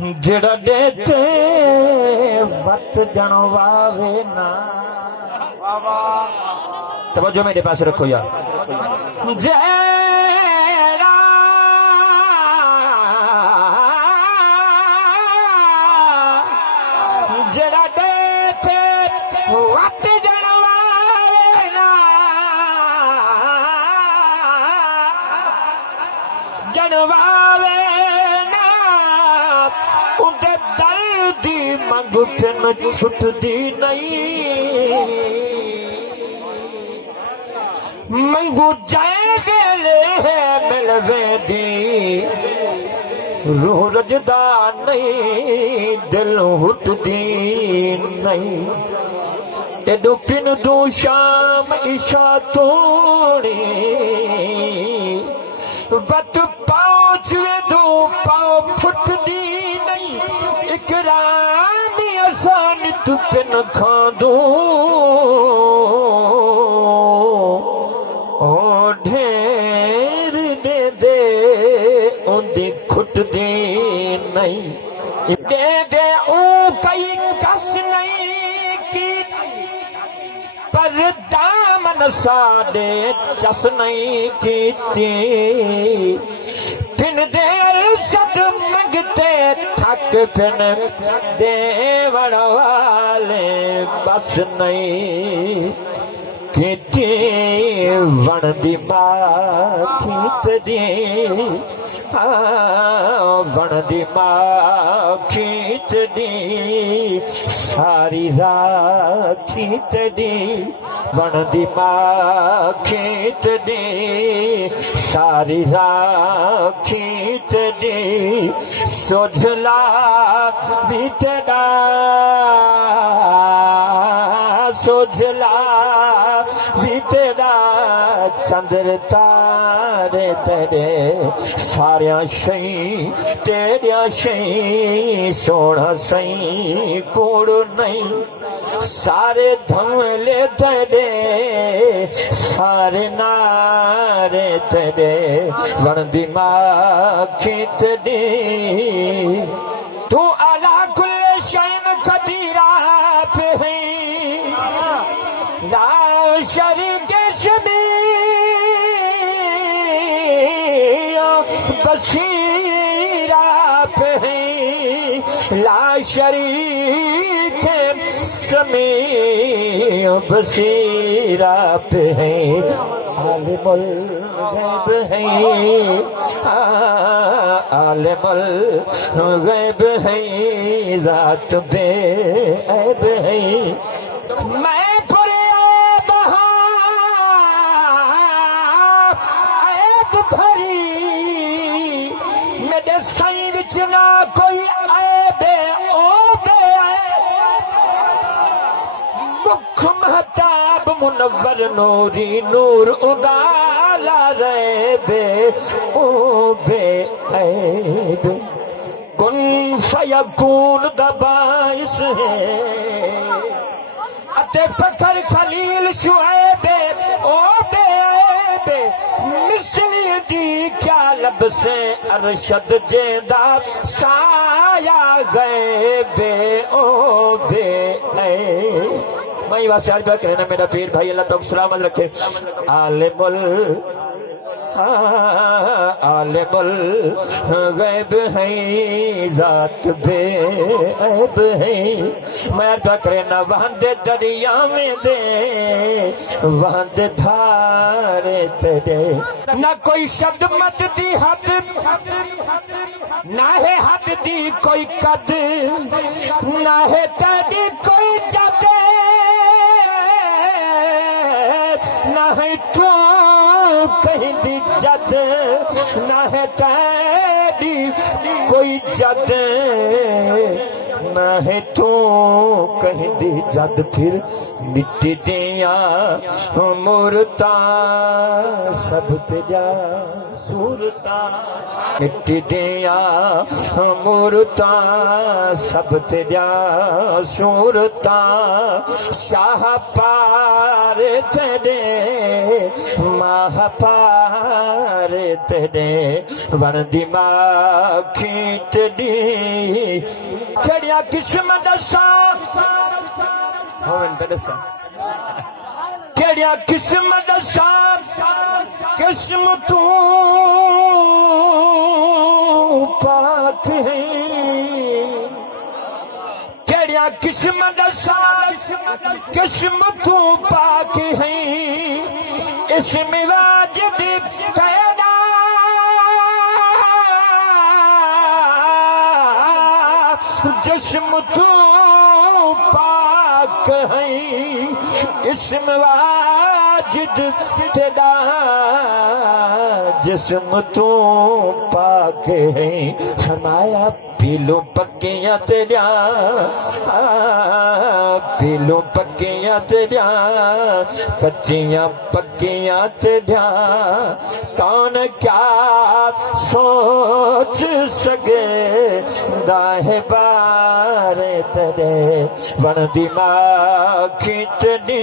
जेड़ा देते वत जनवावे ना। तवज्जो मेरे पास रखो यार। जेड़ा जेड़ा देते वत जनवावे ना, जनवावे उनके दल दी मंगुठन छुटदी नहीं। मंगू जाए वेले मिलवे दी रूह रजदा नहीं, दिल हुटदी नहीं। एडो किन दो शाम इशा तोड़ी वत पाँच वे दो पाओ फुटदी नहीं। इकरामी आसानी तू पिन खादू ओ ढेर दे दे उन्दी खुटदी नहीं। दे दे ओ कई कस नहीं की पर दामन सादे चस नहीं की। फिन देर सद मंगते थक फिन देवण वाले बस नहीं की। वण दी माखी तड़ी वण दी माखी तड़ी सारी राखी तड़ी। वण दी माखी तड़ी सारी राखी तड़ी। सोझला भी तेरा सोझला भी तेरा चंद्र तारे तेरे सारिया शई तेरिया शई सोना सही कूड़ नहीं। सारे धमले तेरे सारे नारे तेरे वण दी माखी तेरी। तू अला कुल शैन कदीरा पे हुई ला शरीक शदी बसीरा पे हुई ला शरीक समी बसीरा पे है। आलिमुल गैब है आलिमुल गैब है ज़ात बे ऐब है। मैं पुरे ऐब भरी मेरे साईं विच ना कोई ऐब ओ बे मुख महताब मुनव्वर नूरी नूर उदाला रे बे ओ बे ऐब। कुन फयकून दबाइस है अते फखर खलील शुएब ओ बे ऐब। मिसली दी क्या लब से अरशद जेदा साया गए बे ओ बे ऐब। मैं वास्ते आज बात कहना मेरा पीर भाई अल्लाह तुम सलामत रखे। आलिमुल आलिमुल गैब है ज़ात बे ऐब है। मैं आज बात कहना वहंद दरिया में दे वहंद धारे तेरे। ना कोई शब्द मत दी हद ना है हद दी कोई कद ना है तेरी कोई जद ना है तू कहीं दी जद ना है तेरी कोई जद ना है तू कहीं दी जद फिर मिट्टी दिया मूरता सब तेजा सूरता मिट्टी दिया मूरता सब तेजा सूरता शाह पार तेरे माह पार तेरे वन दिमाग खींच दी केड़िया किस्मत दसा होवन दसा केड़िया किस्मत दसा किस्म तू पाक है केड़िया किस्मत दसा किस्म तू पाक है इसमें वाजिब पैदा जिस्म तू पाक है इसमें वाजिब तेरा जिस्म तू पाक है फरमाया पीलू पक्कियां तेरिया पीलू पक्कियां तेरिया कच्चियां पक्कियां तेरिया कौन क्या सोच सके दाहे बारे तेरे वन दिमाग खींचनी